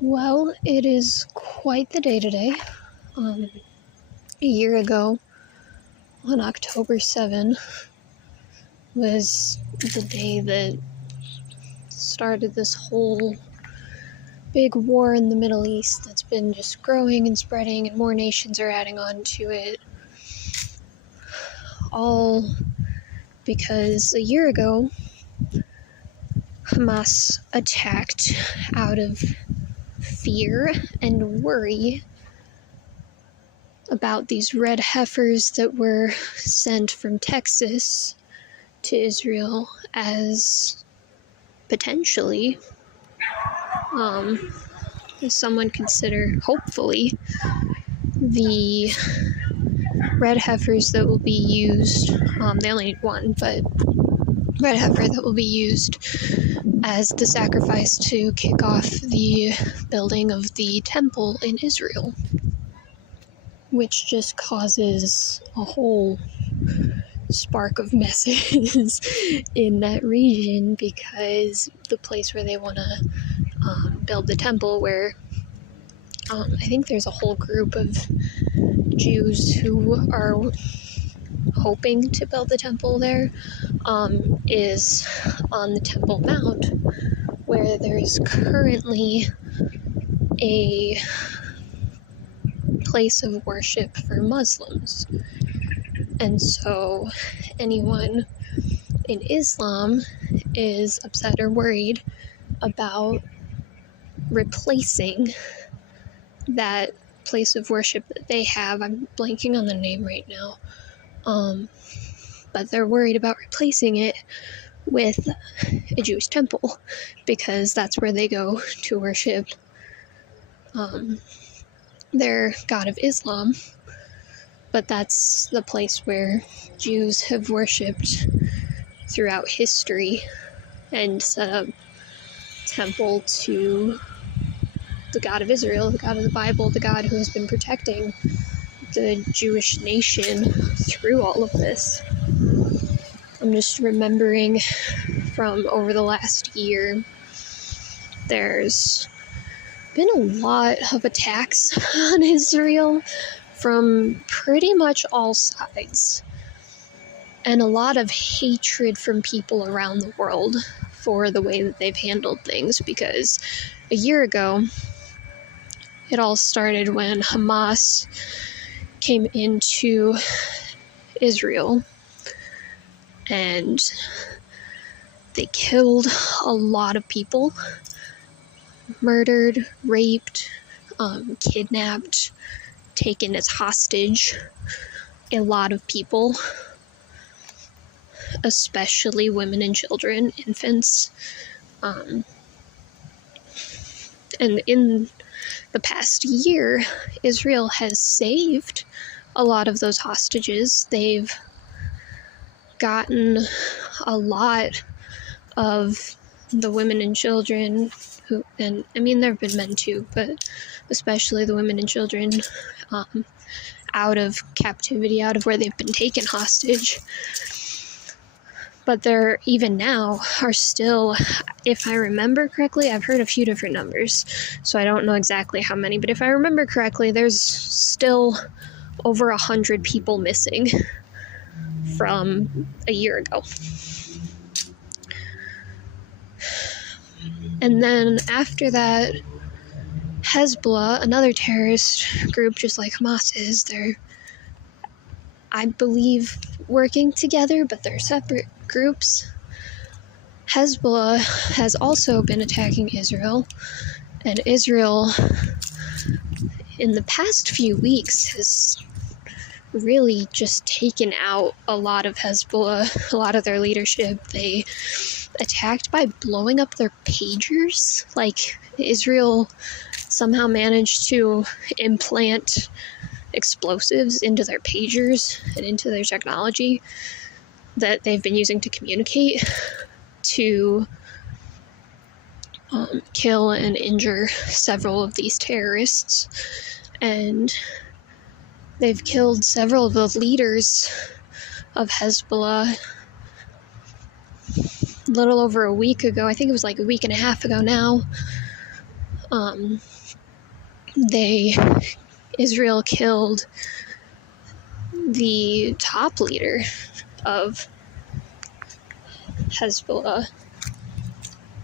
Well, it is quite the day today. A year ago, on October 7, was the day that started this whole big war in the Middle East that's been just growing and spreading, and more nations are adding on to it. All because a year ago, Hamas attacked out of fear and worry about these red heifers that were sent from Texas to Israel as potentially, as someone consider, hopefully, the red heifers that will be used, they only need one, but red heifer that will be used as the sacrifice to kick off the building of the temple in Israel, which just causes a whole spark of messes in that region, because the place where they want to build the temple, where I think there's a whole group of Jews who are hoping to build the temple there, is on the Temple Mount, where there's currently a place of worship for Muslims. And so anyone in Islam is upset or worried about replacing that place of worship that they have. I'm blanking on the name right now. But they're worried about replacing it with a Jewish temple, because that's where they go to worship their God of Islam. But that's the place where Jews have worshipped throughout history and set up temple to the God of Israel, the God of the Bible, the God who has been protecting the Jewish nation through all of this. I'm just remembering from over the last year, there's been a lot of attacks on Israel from pretty much all sides, and a lot of hatred from people around the world for the way that they've handled things, because a year ago, it all started when Hamas came into Israel, and they killed a lot of people, murdered, raped, kidnapped, taken as hostage a lot of people, especially women and children, infants. And in the past year, Israel has saved a lot of those hostages. They've gotten a lot of the women and children who, and I mean there have been men too, but especially the women and children, out of captivity, out of where they've been taken hostage. But there, even now, are still, if I remember correctly, I've heard a few different numbers, so I don't know exactly how many, but if I remember correctly, there's still over 100 people missing from a year ago. And then after that, Hezbollah, another terrorist group just like Hamas is, they're, I believe, working together, but they're separate groups. Hezbollah has also been attacking Israel, and Israel, in the past few weeks, has really just taken out a lot of Hezbollah, a lot of their leadership. They attacked by blowing up their pagers. Like, Israel somehow managed to implant explosives into their pagers and into their technology that they've been using to communicate, to kill and injure several of these terrorists. And they've killed several of the leaders of Hezbollah a little over a week ago. I think it was like a week and a half ago now. Israel killed the top leader of Hezbollah.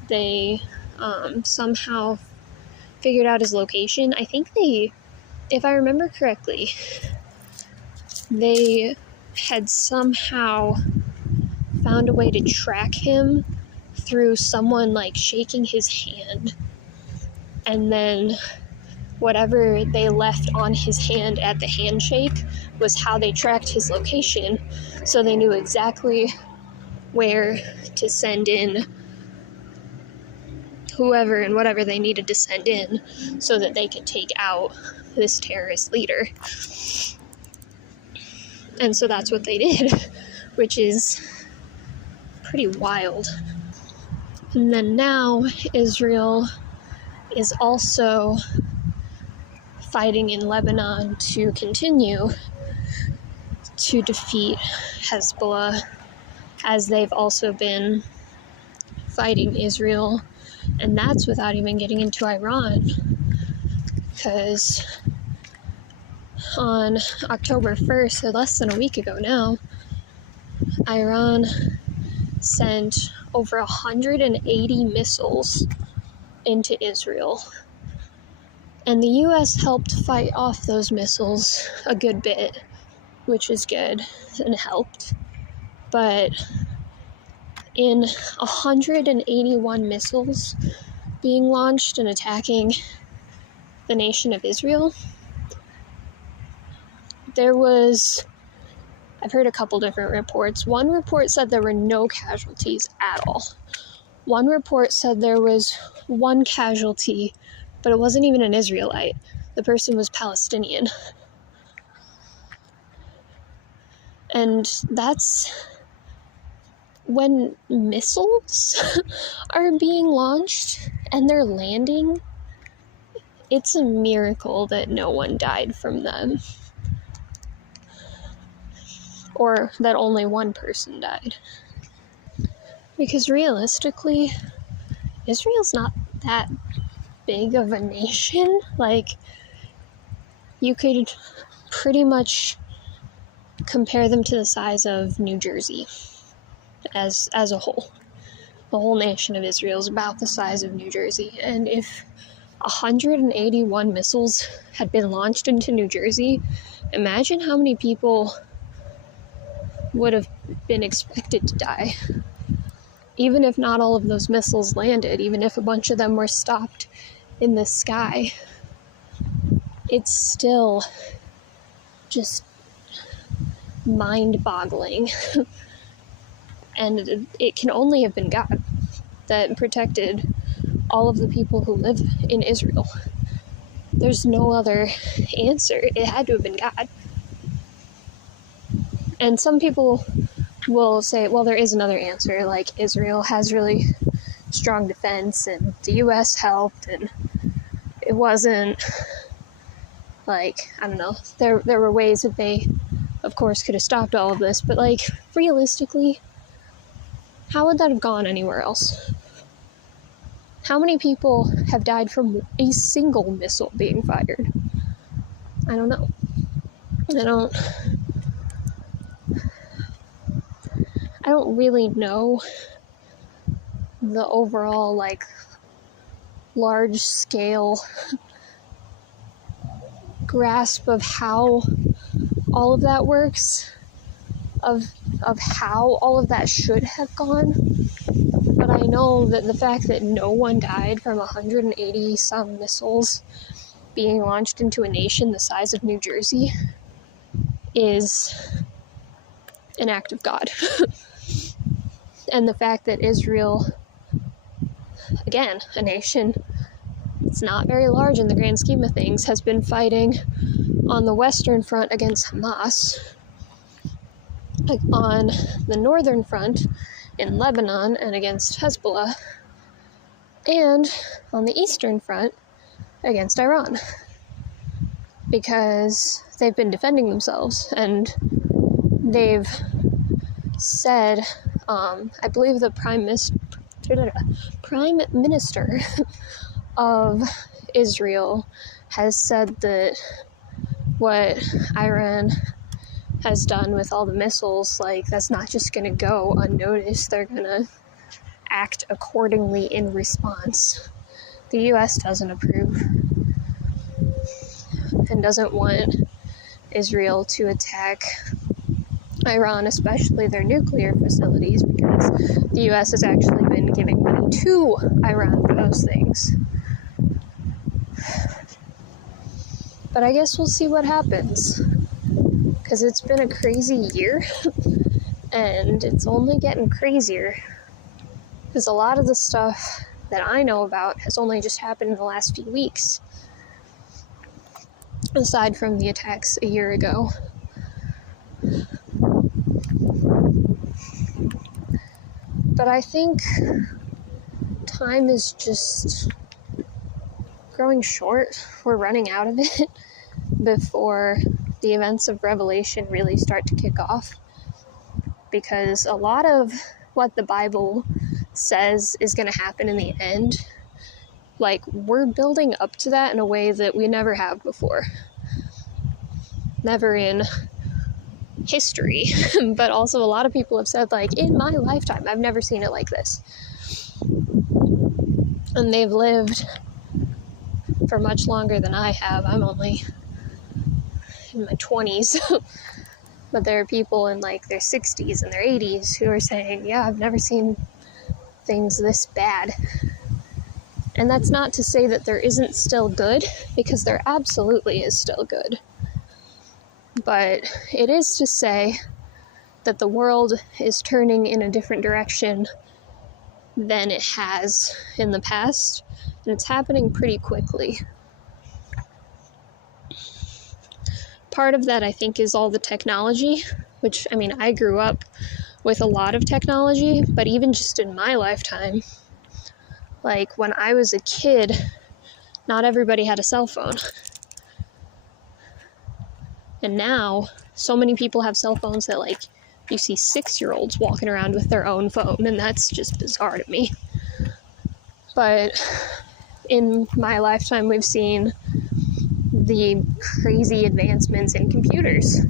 They somehow figured out his location. I think if I remember correctly, they had somehow found a way to track him through someone like shaking his hand, and then whatever they left on his hand at the handshake was how they tracked his location, so they knew exactly where to send in whoever and whatever they needed to send in so that they could take out this terrorist leader. And so that's what they did, which is pretty wild. And then now Israel is also fighting in Lebanon to continue to defeat Hezbollah, as they've also been fighting Israel. And that's without even getting into Iran, because on October 1st, so less than a week ago now, Iran sent over 180 missiles into Israel. And the US helped fight off those missiles a good bit, which is good and helped. But in 181 missiles being launched and attacking the nation of Israel, I've heard a couple different reports. One report said there were no casualties at all. One report said there was one casualty, but it wasn't even an Israelite. The person was Palestinian. And that's when missiles are being launched and they're landing. It's a miracle that no one died from them, or that only one person died. Because realistically, Israel's not that big of a nation. Like, you could pretty much compare them to the size of New Jersey as a whole. The whole nation of Israel is about the size of New Jersey. And if 181 missiles had been launched into New Jersey, imagine how many people would have been expected to die. Even if not all of those missiles landed, even if a bunch of them were stopped in the sky, it's still just mind-boggling. And it can only have been God that protected all of the people who live in Israel. There's no other answer. It had to have been God. And some people will say, well, there is another answer, like Israel has really strong defense and the US helped, and it wasn't like, I don't know, there were ways that they, of course, could have stopped all of this, but like, realistically, how would that have gone anywhere else? How many people have died from a single missile being fired? I don't know. I don't really know the overall, like, large scale grasp of how all of that works, of how all of that should have gone. But I know that the fact that no one died from 180 some missiles being launched into a nation the size of New Jersey is an act of God. And the fact that Israel, again, a nation, it's not very large in the grand scheme of things, has been fighting on the Western Front against Hamas, on the Northern Front in Lebanon and against Hezbollah, and on the Eastern Front against Iran, because they've been defending themselves, and they've said, I believe the Prime Minister of Israel has said that what Iran has done with all the missiles, like, that's not just going to go unnoticed. They're going to act accordingly in response. The U.S. doesn't approve and doesn't want Israel to attack Iran, especially their nuclear facilities, because the U.S. has actually been giving money to Iran for those things. But I guess we'll see what happens, because it's been a crazy year, and it's only getting crazier, because a lot of the stuff that I know about has only just happened in the last few weeks, aside from the attacks a year ago. But I think time is just growing short. We're running out of it before the events of Revelation really start to kick off, because a lot of what the Bible says is going to happen in the end, like, we're building up to that in a way that we never have before. Never in history. But also a lot of people have said, like, in my lifetime, I've never seen it like this. And they've lived for much longer than I have. I'm only in my 20s. But there are people in, like, their 60s and their 80s who are saying, yeah, I've never seen things this bad. And that's not to say that there isn't still good, because there absolutely is still good. But it is to say that the world is turning in a different direction than it has in the past, and it's happening pretty quickly. Part of that, I think, is all the technology, which, I mean, I grew up with a lot of technology, but even just in my lifetime, like, when I was a kid, not everybody had a cell phone. And now, so many people have cell phones that, like, you see 6-year-olds walking around with their own phone, and that's just bizarre to me. But in my lifetime, we've seen the crazy advancements in computers,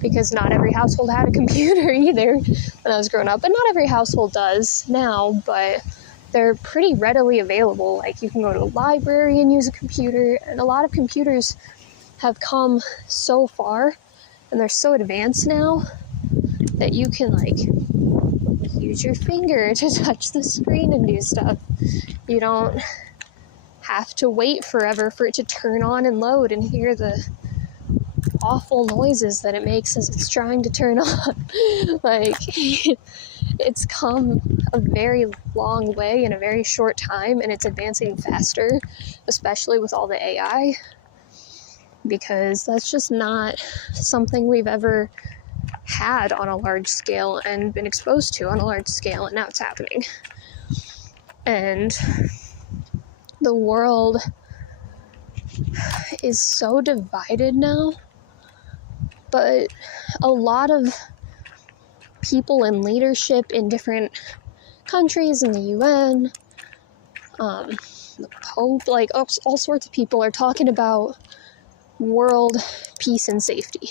because not every household had a computer either when I was growing up, and not every household does now, but they're pretty readily available. Like, you can go to a library and use a computer, and a lot of computers have come so far, and they're so advanced now that you can, like, use your finger to touch the screen and do stuff. You don't have to wait forever for it to turn on and load and hear the awful noises that it makes as it's trying to turn on. Like, it's come a very long way in a very short time, and it's advancing faster, especially with all the AI, because that's just not something we've ever had on a large scale and been exposed to on a large scale, and now it's happening. And the world is so divided now, but a lot of people in leadership in different countries, in the UN, the Pope, like, all sorts of people are talking about world peace and safety.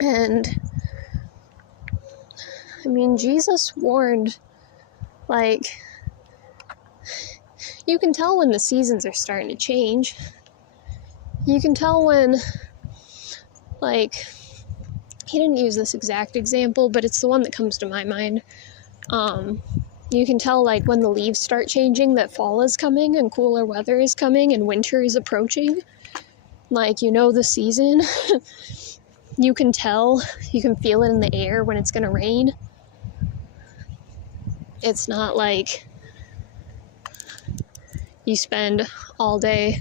And I mean, Jesus warned, like, you can tell when the seasons are starting to change. You can tell when, like, he didn't use this exact example, but it's the one that comes to my mind. You can tell, like, when the leaves start changing, that fall is coming and cooler weather is coming and winter is approaching. Like, you know the season. You can tell, you can feel it in the air when it's gonna rain. It's not like you spend all day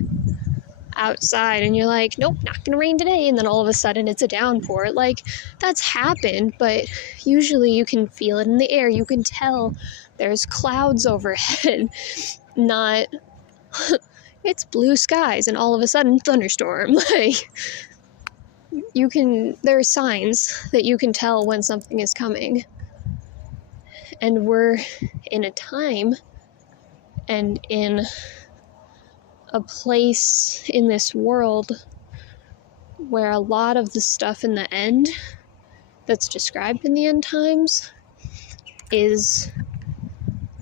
outside and you're like, nope, not gonna rain today, and then all of a sudden it's a downpour. Like, that's happened, but usually you can feel it in the air. You can tell there's clouds overhead, not it's blue skies and all of a sudden thunderstorm. Like, there are signs that you can tell when something is coming. And we're in a time and in a place in this world where a lot of the stuff in the end that's described in the end times is,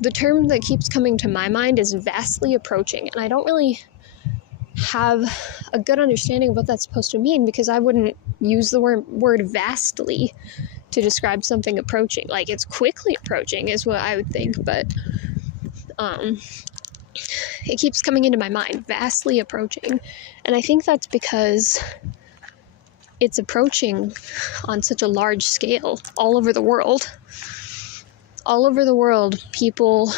the term that keeps coming to my mind is vastly approaching, and I don't really have a good understanding of what that's supposed to mean, because I wouldn't use the word vastly to describe something approaching. Like, it's quickly approaching is what I would think, but it keeps coming into my mind, vastly approaching. And I think that's because it's approaching on such a large scale all over the world. All over the world, people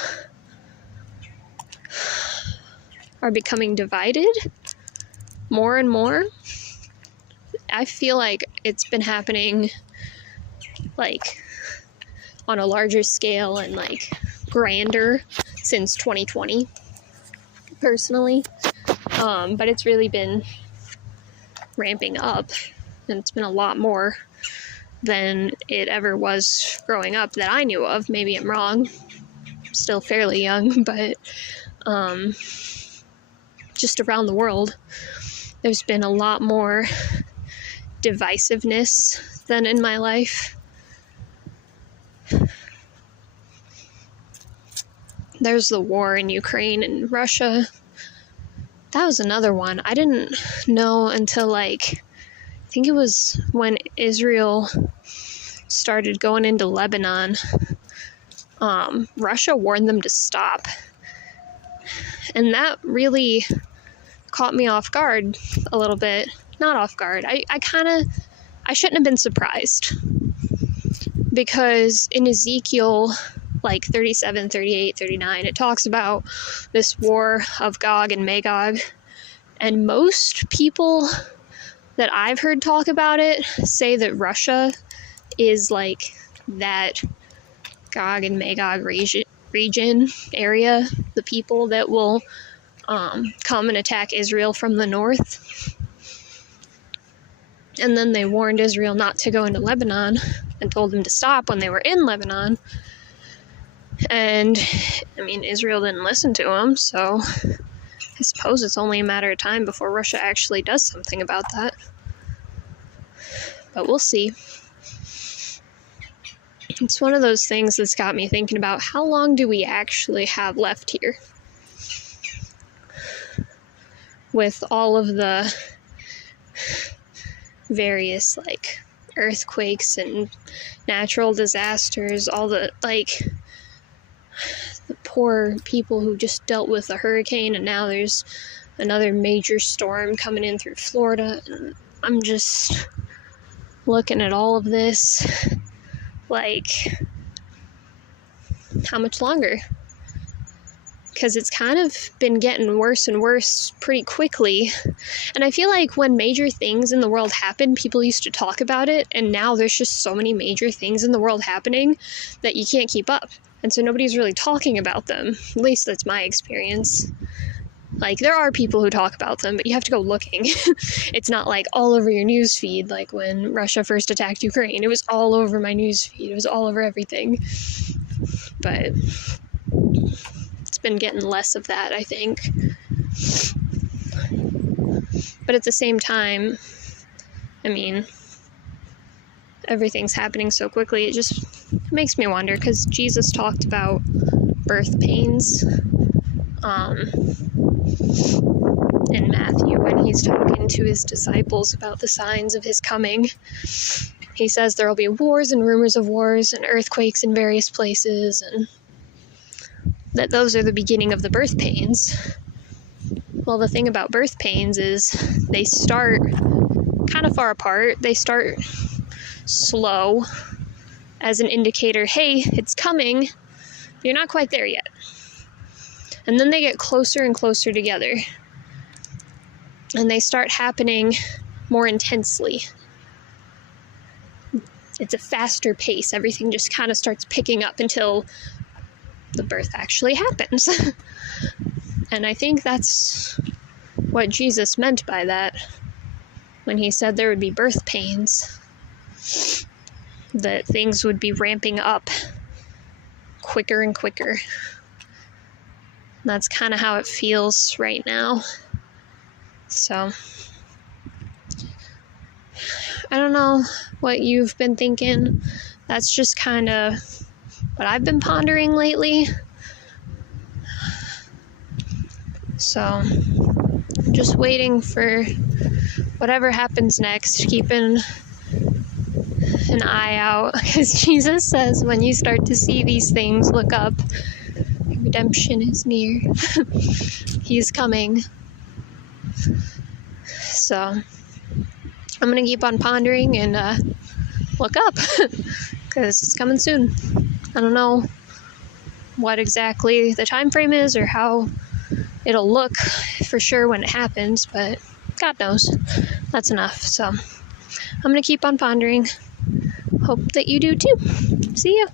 are becoming divided more and more. I feel like it's been happening like on a larger scale and like grander since 2020, personally. But it's really been ramping up, and it's been a lot more than it ever was growing up that I knew of. Maybe I'm wrong. I'm still fairly young, but just around the world, there's been a lot more divisiveness than in my life. There's the war in Ukraine and Russia. That was another one. I didn't know until I think it was when Israel started going into Lebanon. Russia warned them to stop. And that really caught me off guard a little bit. Not off guard. I shouldn't have been surprised. Because in Ezekiel 37, 38, 39, it talks about this war of Gog and Magog. And most people that I've heard talk about it say that Russia is that Gog and Magog region area, the people that will come and attack Israel from the north. And then they warned Israel not to go into Lebanon and told them to stop when they were in Lebanon. And, Israel didn't listen to them, so I suppose it's only a matter of time before Russia actually does something about that. But we'll see. It's one of those things that's got me thinking about, how long do we actually have left here? With all of the various, earthquakes and natural disasters, all the poor people who just dealt with a hurricane, and now there's another major storm coming in through Florida, and I'm just looking at all of this how much longer? Because it's kind of been getting worse and worse pretty quickly. And I feel like when major things in the world happen, people used to talk about it, and now there's just so many major things in the world happening that you can't keep up. And so nobody's really talking about them. At least that's my experience. There are people who talk about them, but you have to go looking. It's not all over your news feed, like when Russia first attacked Ukraine. It was all over my news feed. It was all over everything. But it's been getting less of that, I think. But at the same time, everything's happening so quickly, it just makes me wonder, because Jesus talked about birth pains in Matthew when he's talking to his disciples about the signs of his coming. He says there will be wars and rumors of wars and earthquakes in various places, and that those are the beginning of the birth pains. Well, the thing about birth pains is they start kind of far apart. They start slow as an indicator, hey, it's coming, but you're not quite there yet. And then they get closer and closer together. And they start happening more intensely. It's a faster pace. Everything just kind of starts picking up until the birth actually happens. And I think that's what Jesus meant by that when he said there would be birth pains, that things would be ramping up quicker and quicker, That's kind of how it feels right now. So, I don't know what you've been thinking. That's just kind of what I've been pondering lately. So, just waiting for whatever happens next, keeping an eye out, because Jesus says when you start to see these things, look up. Redemption is near. He's coming. So I'm gonna keep on pondering and look up, because it's coming soon. I don't know what exactly the time frame is or how it'll look for sure when it happens, but God knows. That's enough. So I'm gonna keep on pondering. Hope that you do too. See ya.